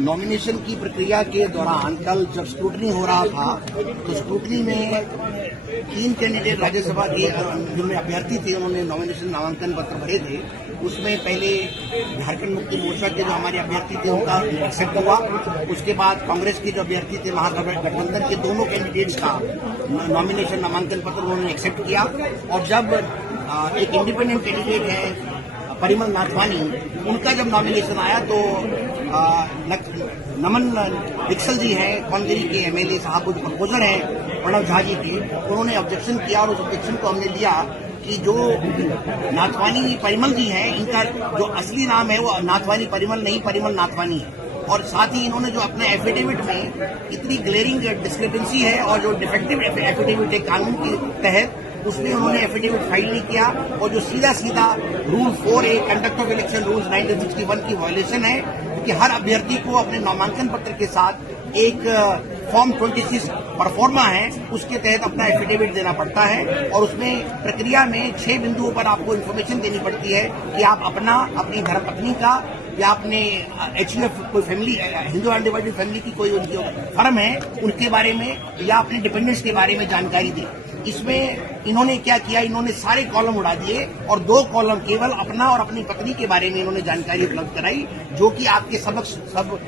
Nomination की प्रक्रिया के दौरान कल जब स्क्रूटनी हो रहा था तो स्क्रूटनी में 3 कैंडिडेट राज्यसभा के जिनमें अभ्यर्थी थे उन्होंने नॉमिनेशन नामांकन पत्र भरे थे। उसमें पहले झारखंड मुक्ति मोर्चा के जो हमारे अभ्यर्थी थे उनका एक्सेप्ट हुआ। उसके बाद कांग्रेस के जो अभ्यर्थी थे महागठबंधन के दोनों कैंडिडेट्स का नॉमिनेशन नामांकन पत्र उन्होंने एक्सेप्ट किया। और जब एक इंडिपेंडेंट कैंडिडेट है परिमल नाथवानी, उनका जब नॉमिनेशन आया तो नमन दीक्षल जी हैं कौनगिरी के एमएलए साहब, जो प्रपोजर हैं प्रणव झा जी के, उन्होंने ऑब्जेक्शन किया और उस ऑब्जेक्शन को हमने लिया कि जो नाथवानी परिमल जी हैं इनका जो असली नाम है वो नाथवानी परिमल नहीं, परिमल नाथवानी है। और साथ ही इन्होंने जो अपने एफिडेविट में इतनी ग्लेरिंग डिस्क्रिपेंसी है और जो डिफेक्टिव एफिडेविट है कानून के तहत, उसमें उन्होंने एफिडेविट फाइल नहीं किया और जो सीधा rule 4A conduct of election rules 1961 की वायलेशन है कि हर अभ्यर्थी को अपने नामांकन पत्र के साथ एक फॉर्म 26 परफॉर्मा है, उसके तहत अपना एफिडेविट देना पड़ता है। और उसमें प्रक्रिया में 6 बिंदुओं पर आपको इन्फॉर्मेशन देनी पड़ती है कि आप अपना, अपनी धर्मपत्नी का या अपने HUF कोई फैमिली, हिंदू अनडिवाइडेड फैमिली की कोई उनकी फर्म है उनके बारे में या अपने डिपेंडेंट्स के बारे में जानकारी दें। इसमें इन्होंने क्या किया, इन्होंने सारे कॉलम उड़ा दिए और 2 कॉलम केवल अपना और अपनी पत्नी के बारे में इन्होंने जानकारी उपलब्ध कराई, जो कि आपके सब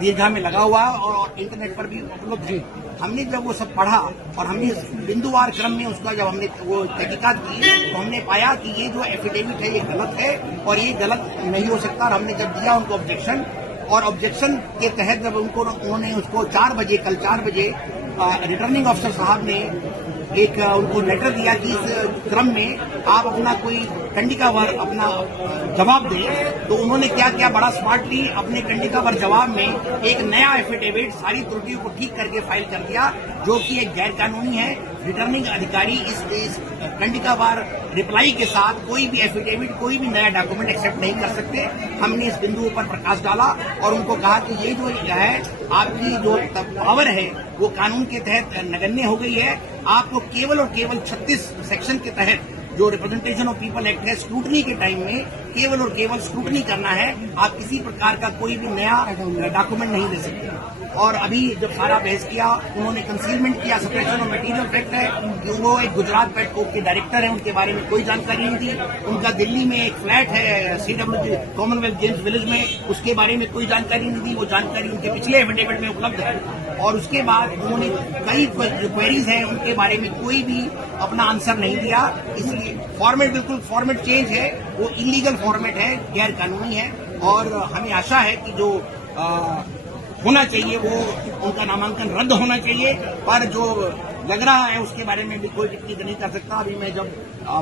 दीर्घा में लगा हुआ और इंटरनेट पर भी उपलब्ध है। हमने जब वो सब पढ़ा और हमने बिंदुवार क्रम में उसका जब हमने वो तहकीकात की तो हमने पाया कि ये जो एफिडेविट है ये गलत है और ये गलत नहीं हो सकता। और हमने जब दिया उनको ऑब्जेक्शन, और ऑब्जेक्शन के तहत जब उन्होंने उसको 4 बजे रिटर्निंग ऑफिसर साहब ने एक उनको लेटर दिया कि इस क्रम में आप अपना कोई कंडिकावार अपना जवाब दें, तो उन्होंने क्या किया, बड़ा स्मार्टली अपने कंडिकावार जवाब में एक नया एफिडेविट सारी त्रुटियों को ठीक करके फाइल कर दिया, जो कि एक गैर कानूनी है। रिटर्निंग अधिकारी इस कंडिकावार रिप्लाई के साथ कोई भी एफिडेविट, कोई भी नया डॉक्यूमेंट एक्सेप्ट नहीं कर सकते। हमने इस बिंदु पर प्रकाश डाला और उनको कहा कि ये जो है आपकी जो पावर है वो कानून के तहत नगण्य हो गई है। आपको केवल और केवल 36 सेक्शन के तहत जो रिप्रेजेंटेशन ऑफ पीपल एक्ट है, स्क्रूटनी के टाइम में केवल और केवल स्क्रूटनी करना है, आप किसी प्रकार का कोई भी नया डॉक्यूमेंट नहीं दे सकते। और अभी जब सारा बहस किया, उन्होंने कंसीलमेंट किया, सप्रेशन ऑफ मटेरियल फैक्ट है कि वो एक गुजरात पेट कोर्ट के डायरेक्टर हैं, उनके बारे में कोई जानकारी नहीं थी। उनका दिल्ली में एक फ्लैट है CW कॉमनवेल्थ गेम्स विलेज में, उसके बारे में कोई जानकारी नहीं थी। वो जानकारी उनके पिछले एफिडेविट में उपलब्ध है। और उसके बाद उन्होंने कई क्वेरीज हैं उनके बारे में कोई भी अपना आंसर नहीं दिया। इसलिए फॉर्मेट, बिल्कुल फॉर्मेट चेंज है, वो इलीगल फॉर्मेट है, गैर कानूनी है। और हमें आशा है कि जो होना चाहिए वो उनका नामांकन रद्द होना चाहिए, पर जो लग रहा है उसके बारे में भी कोई टिप्पणी नहीं कर सकता। अभी मैं जब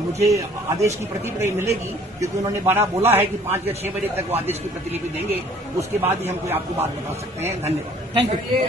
मुझे आदेश की प्रतिलिपि मिलेगी, क्योंकि उन्होंने 12 बोला है कि 5 या 6 बजे तक वो आदेश की प्रतिलिपि देंगे, उसके बाद ही हम कोई आपको बात बता सकते हैं। धन्यवाद। Thank you.